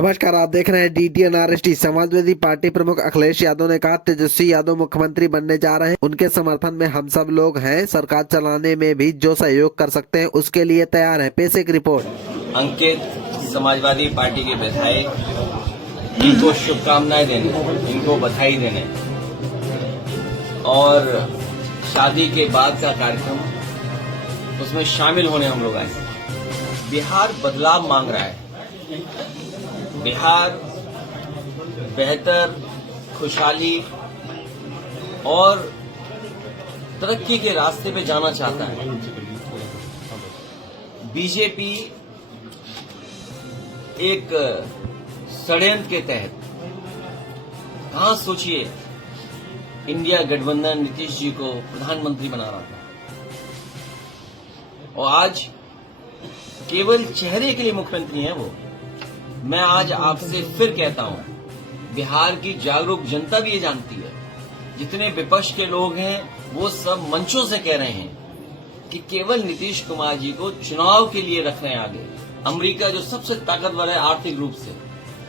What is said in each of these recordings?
नमस्कार, आप देख रहे हैं DTNRST। समाजवादी पार्टी प्रमुख अखिलेश यादव ने कहा, तेजस्वी यादव मुख्यमंत्री बनने जा रहे हैं। उनके समर्थन में हम सब लोग हैं। सरकार चलाने में भी जो सहयोग कर सकते हैं उसके लिए तैयार हैं। पेश एक रिपोर्ट। अंकित समाजवादी पार्टी के विधायक, इनको शुभकामनाएं देने, इनको बधाई देने और शादी के बाद का कार्यक्रम उसमें शामिल होने हम लोग आए। बिहार बदलाव मांग रहा है। बिहार बेहतर, खुशहाली और तरक्की के रास्ते पे जाना चाहता है। बीजेपी एक षड्यंत्र के तहत, कहां सोचिए, इंडिया गठबंधन नीतीश जी को प्रधानमंत्री बना रहा था और आज केवल चेहरे के लिए मुख्यमंत्री हैं वो। मैं आज आपसे फिर कहता हूं, बिहार की जागरूक जनता भी ये जानती है। जितने विपक्ष के लोग हैं वो सब मंचों से कह रहे हैं कि केवल नीतीश कुमार जी को चुनाव के लिए रख रहे हैं आगे। अमेरिका जो सबसे ताकतवर है आर्थिक रूप से,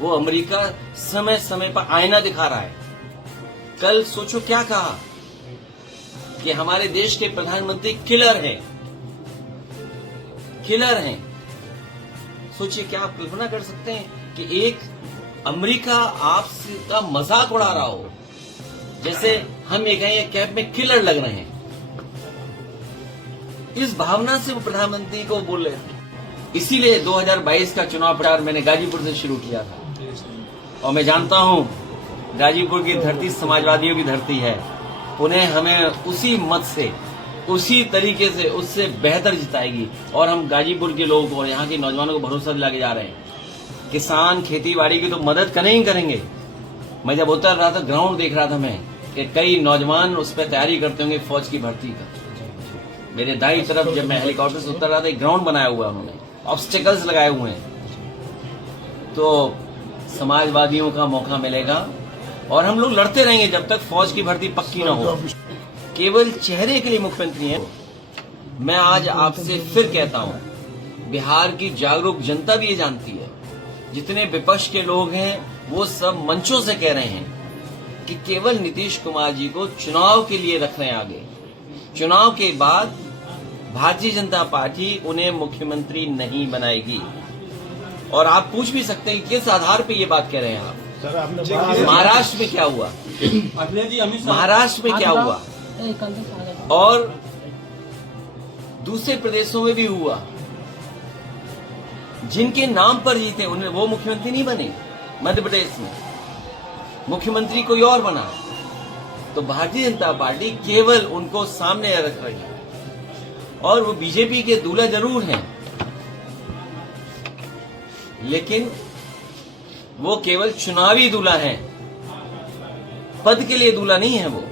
वो अमेरिका समय समय पर आईना दिखा रहा है। कल सोचो क्या कहा कि हमारे देश के प्रधानमंत्री किलर हैं, किलर हैं। सोचिए, क्या आप कल्पना कर सकते हैं कि एक अमेरिका आपका मजाक उड़ा रहा हो, जैसे हम ये कहें कैब में किलर लग रहे हैं। इस भावना से वो प्रधानमंत्री को बोल रहे थे। इसीलिए 2022 का चुनाव प्रचार मैंने गाजीपुर से शुरू किया था और मैं जानता हूं गाजीपुर की धरती समाजवादियों की धरती है। उन्हें हमें उसी मत से, उसी तरीके से, उससे बेहतर जिताएगी और हम गाजीपुर के लोगों को और यहाँ के नौजवानों को भरोसा दिला के जा रहे हैं। किसान खेती बाड़ी की तो मदद करेंगे। मैं जब उतर रहा था, ग्राउंड देख रहा था मैं कि कई नौजवान उस पर तैयारी करते होंगे फौज की भर्ती का। मेरे दाईं तरफ जब मैं हेलीकॉप्टर से उतर रहा था, एक ग्राउंड बनाया हुआ है उन्होंने, ऑब्स्टेकल्स लगाए हुए हैं। तो समाजवादियों का मौका मिलेगा और हम लोग लड़ते रहेंगे जब तक फौज की भर्ती पक्की न हो। केवल चेहरे के लिए मुख्यमंत्री हैं। मैं आज आपसे फिर कहता हूं, बिहार की जागरूक जनता भी ये जानती है। जितने विपक्ष के लोग हैं वो सब मंचों से कह रहे हैं कि केवल नीतीश कुमार जी को चुनाव के लिए रख रहे हैं आगे। चुनाव के बाद भारतीय जनता पार्टी उन्हें मुख्यमंत्री नहीं बनाएगी। और आप पूछ भी सकते हैं कि किस आधार पर ये बात कह रहे हैं आप। महाराष्ट्र में क्या हुआ, महाराष्ट्र में क्या हुआ और दूसरे प्रदेशों में भी हुआ। जिनके नाम पर जीते उन्हें वो मुख्यमंत्री नहीं बने। मध्य प्रदेश में मुख्यमंत्री कोई और बना। तो भारतीय जनता पार्टी केवल उनको सामने रख रही है और वो बीजेपी के दूल्हा जरूर हैं, लेकिन वो केवल चुनावी दूल्हा हैं, पद के लिए दूल्हा नहीं है वो।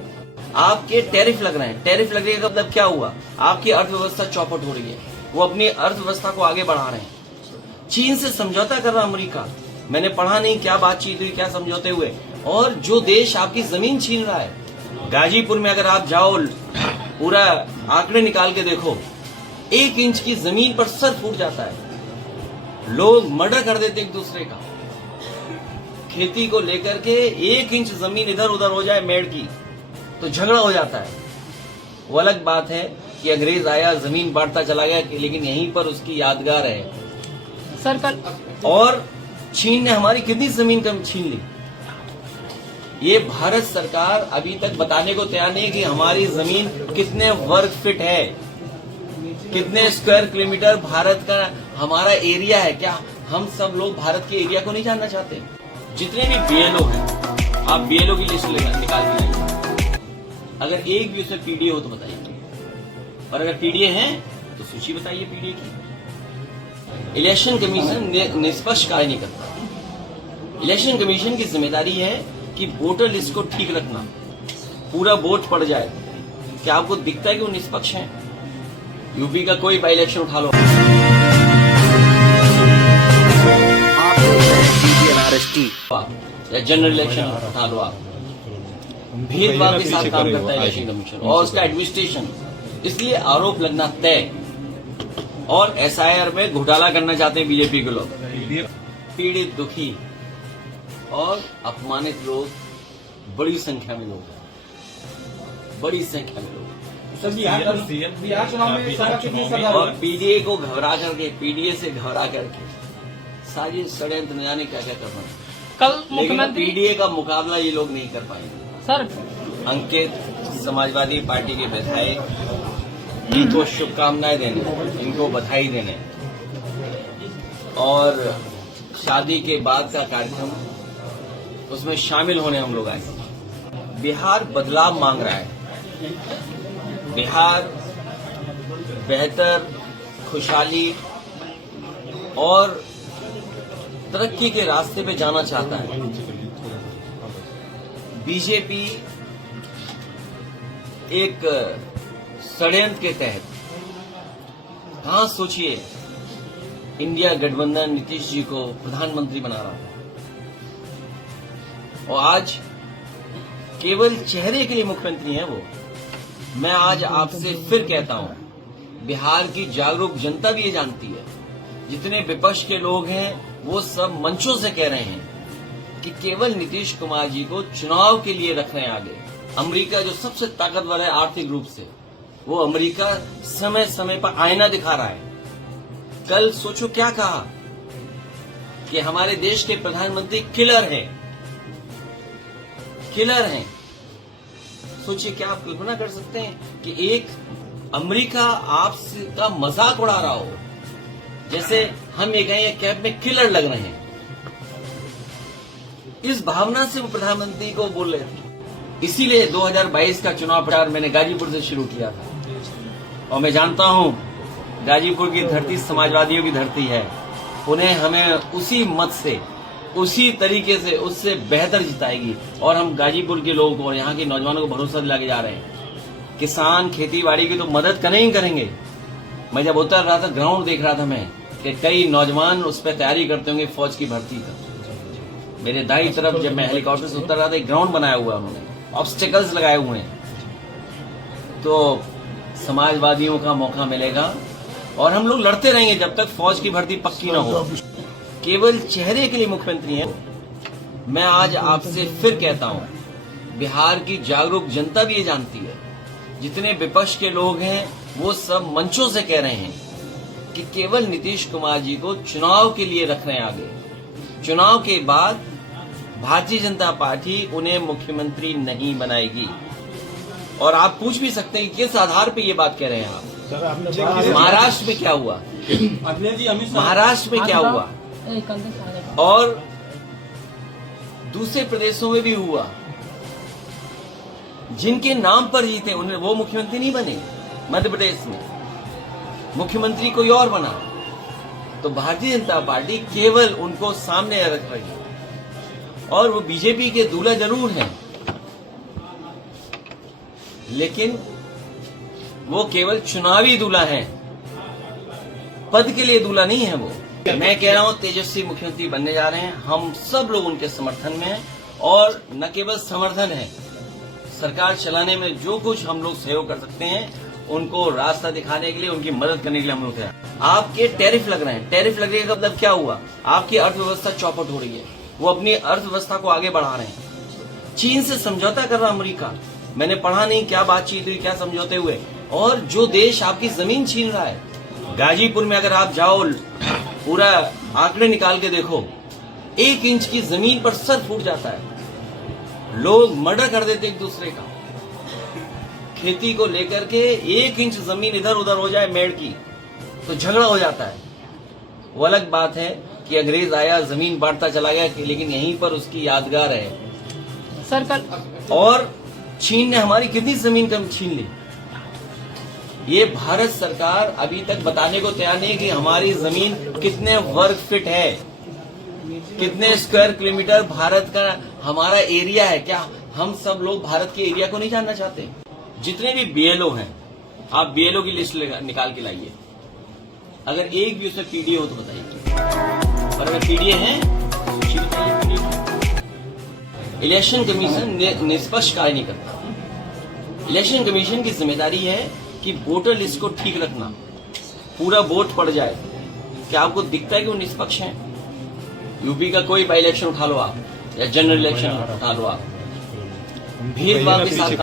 आपके टैरिफ लग रहे हैं। टैरिफ लगने का मतलब क्या हुआ? आपकी अर्थव्यवस्था चौपट हो रही है। वो अपनी अर्थव्यवस्था को आगे बढ़ा रहे हैं। चीन से समझौता कर रहा अमेरिका। मैंने पढ़ा नहीं क्या बातचीत हुई, क्या समझौते हुए। और जो देश आपकी जमीन छीन रहा है, गाजीपुर में अगर आप जाओ, पूरा आंकड़े निकाल के देखो, 1 इंच की जमीन पर सर फूट जाता है। लोग मर्डर कर देते एक दूसरे का। खेती को लेकर के 1 इंच जमीन इधर उधर हो जाए मेड़ की तो झगड़ा हो जाता है। वो अलग बात है कि अंग्रेज आया, जमीन बांटता चला गया, लेकिन यहीं पर उसकी यादगार है। सर कल और चीन ने हमारी कितनी जमीन कम छीन ली। ये भारत सरकार अभी तक बताने को तैयार नहीं कि हमारी जमीन कितने वर्ग फीट है, कितने स्क्वायर किलोमीटर भारत का हमारा एरिया है। क्या हम सब लोग भारत के एरिया को नहीं जानना चाहते? जितने भी बीएलओ हैं, आप बीएलओ की लिस्ट निकाल के लाइए। अगर एक भी उसमें पीडीए हो तो बताइए, और अगर पीडीए हैं तो सूची बताइए पीडीए की। इलेक्शन कमीशन निष्पक्ष कार्य नहीं करता। इलेक्शन कमीशन की जिम्मेदारी है कि वोटर लिस्ट को ठीक रखना, पूरा वोट पड़ जाए। क्या आपको दिखता है कि वो निष्पक्ष हैं? यूपी का कोई बाई इलेक्शन उठा लो, या जनरल इलेक्शन उठा लो, आप भेदभाव के साथ काम करता है इलेक्शन कमीशन और उसका एडमिनिस्ट्रेशन। इसलिए आरोप लगना तय। और एसआईआर में घोटाला करना चाहते हैं बीजेपी के लोग। पीड़ित, दुखी और अपमानित लोग, बड़ी संख्या में लोग हैं, बड़ी संख्या में लोग। बिहार चुनाव में सभा कितनी सभा और हुई? पीडीए को घबरा करके, पीडीए से घबरा करके साजिश, षड्यंत्र, न जाने क्या क्या करना है। कल लेकिन मुख्यमंत्री पीडीए का मुकाबला ये लोग नहीं कर पाएंगे। सर अंकित समाजवादी पार्टी के विधायक, इनको शुभकामनाएं देने, इनको बधाई देने और शादी के बाद का कार्यक्रम उसमें शामिल होने हम लोग आए। बिहार बदलाव मांग रहा है। बिहार बेहतर, खुशहाली और तरक्की के रास्ते पे जाना चाहता है। बीजेपी एक षड्यंत्र के तहत, हाँ सोचिए, इंडिया गठबंधन नीतीश जी को प्रधानमंत्री बना रहा था और आज केवल चेहरे के लिए मुख्यमंत्री हैं वो। मैं आज आपसे फिर कहता हूं, बिहार की जागरूक जनता भी ये जानती है, जितने विपक्ष के लोग हैं वो सब मंचों से कह रहे हैं कि केवल नीतीश कुमार जी को चुनाव के लिए रख रहे हैं आगे। अमेरिका जो सबसे ताकतवर है आर्थिक रूप से, वो अमेरिका समय समय पर आईना दिखा रहा है। कल सोचो क्या कहा कि हमारे देश के प्रधानमंत्री किलर हैं, किलर हैं। सोचिए, क्या आप कल्पना कर सकते हैं कि एक अमेरिका आपका मजाक उड़ा रहा हो, जैसे हम ये कहें कैब में किलर लग रहे हैं। इस भावना से वो प्रधानमंत्री को बोल रहे थे। इसीलिए 2022 का चुनाव प्रचार मैंने गाजीपुर से शुरू किया था और मैं जानता हूं गाजीपुर की धरती समाजवादियों की धरती है। उन्हें हमें उसी मत से, उसी तरीके से, उससे बेहतर जिताएगी और हम गाजीपुर के लोगों को और यहाँ के नौजवानों को भरोसा दिला के जा रहे हैं। किसान खेती बाड़ी की तो मदद करें ही करेंगे। मैं जब उतर रहा था, ग्राउंड देख रहा था मैं कि कई नौजवान उस पर तैयारी करते होंगे फौज की भर्ती का। मेरे दाई तरफ जब मैं हेलीकॉप्टर से उतर रहा था, एक ग्राउंड बनाया हुआ है उन्होंने, ऑब्स्टिकल्स लगाए हुए हैं। तो समाजवादियों का मौका मिलेगा और हम लोग लड़ते रहेंगे जब तक फौज की भर्ती पक्की न हो। केवल चेहरे के लिए मुख्यमंत्री हैं। मैं आज आपसे फिर कहता हूं, बिहार की जागरूक जनता भी ये जानती है, जितने विपक्ष के लोग हैं वो सब मंचों से कह रहे हैं कि केवल नीतीश कुमार जी को चुनाव के लिए रख रहे हैं आगे। चुनाव के बाद भारतीय जनता पार्टी उन्हें मुख्यमंत्री नहीं बनाएगी। और आप पूछ भी सकते हैं कि किस आधार पे ये बात कह रहे हैं आप। महाराष्ट्र में क्या हुआ, महाराष्ट्र में क्या हुआ और दूसरे प्रदेशों में भी हुआ। जिनके नाम पर जीते उन्हें वो मुख्यमंत्री नहीं बने। मध्य प्रदेश में मुख्यमंत्री कोई और बना। तो भारतीय जनता पार्टी केवल उनको सामने रख रही है और वो बीजेपी के दूल्हा जरूर हैं, लेकिन वो केवल चुनावी दूल्हा हैं, पद के लिए दूल्हा नहीं है वो। मैं कह रहा हूं, तेजस्वी मुख्यमंत्री बनने जा रहे हैं। हम सब लोग उनके समर्थन में हैं और न केवल समर्थन है, सरकार चलाने में जो कुछ हम लोग सहयोग कर सकते हैं उनको रास्ता दिखाने के लिए, उनकी मदद करने के लिए हम लोग हैं। आपके टैरिफ लग रहे हैं, टैरिफ लगने का मतलब क्या हुआ? आपकी अर्थव्यवस्था चौपट हो रही है। वो अपनी अर्थव्यवस्था को आगे बढ़ा रहे हैं। चीन से समझौता कर रहा अमेरिका। मैंने पढ़ा नहीं क्या बातचीत हुई, क्या समझौते हुए। और जो देश आपकी जमीन छीन रहा है, गाजीपुर में अगर आप जाओ, पूरा आंकड़े निकाल के देखो, 1 इंच की जमीन पर सर फूट जाता है। लोग मर्डर कर देते एक दूसरे का। खेती को लेकर के 1 इंच जमीन इधर उधर हो जाए मेड़ की तो झगड़ा हो जाता है। वो अलग बात है कि अंग्रेज आया, जमीन बांटता चला गया, लेकिन यहीं पर उसकी यादगार है। सर कल और चीन ने हमारी कितनी जमीन कम छीन ली। ये भारत सरकार अभी तक बताने को तैयार नहीं कि हमारी जमीन कितने वर्ग फीट है, कितने स्क्वायर किलोमीटर भारत का हमारा एरिया है। क्या हम सब लोग भारत के एरिया को नहीं जानना चाहते? जितने भी बीएलओ हैं, आप बीएलओ की लिस्ट निकाल के लाइए। अगर एक भी उसमें पीडीए हो तो बताइए, और अगर पीडीए हैं सूची बताइए पीडीए। इलेक्शन कमीशन निष्पक्ष कार्य नहीं करता। इलेक्शन कमीशन की जिम्मेदारी है कि वोटर लिस्ट को ठीक रखना, पूरा वोट पड़ जाए। क्या आपको दिखता है कि वो निष्पक्ष हैं? यूपी का कोई बाई इलेक्शन उठा लो आप या जनरल इलेक्शन उठा लो आप, भेदभाव के साथ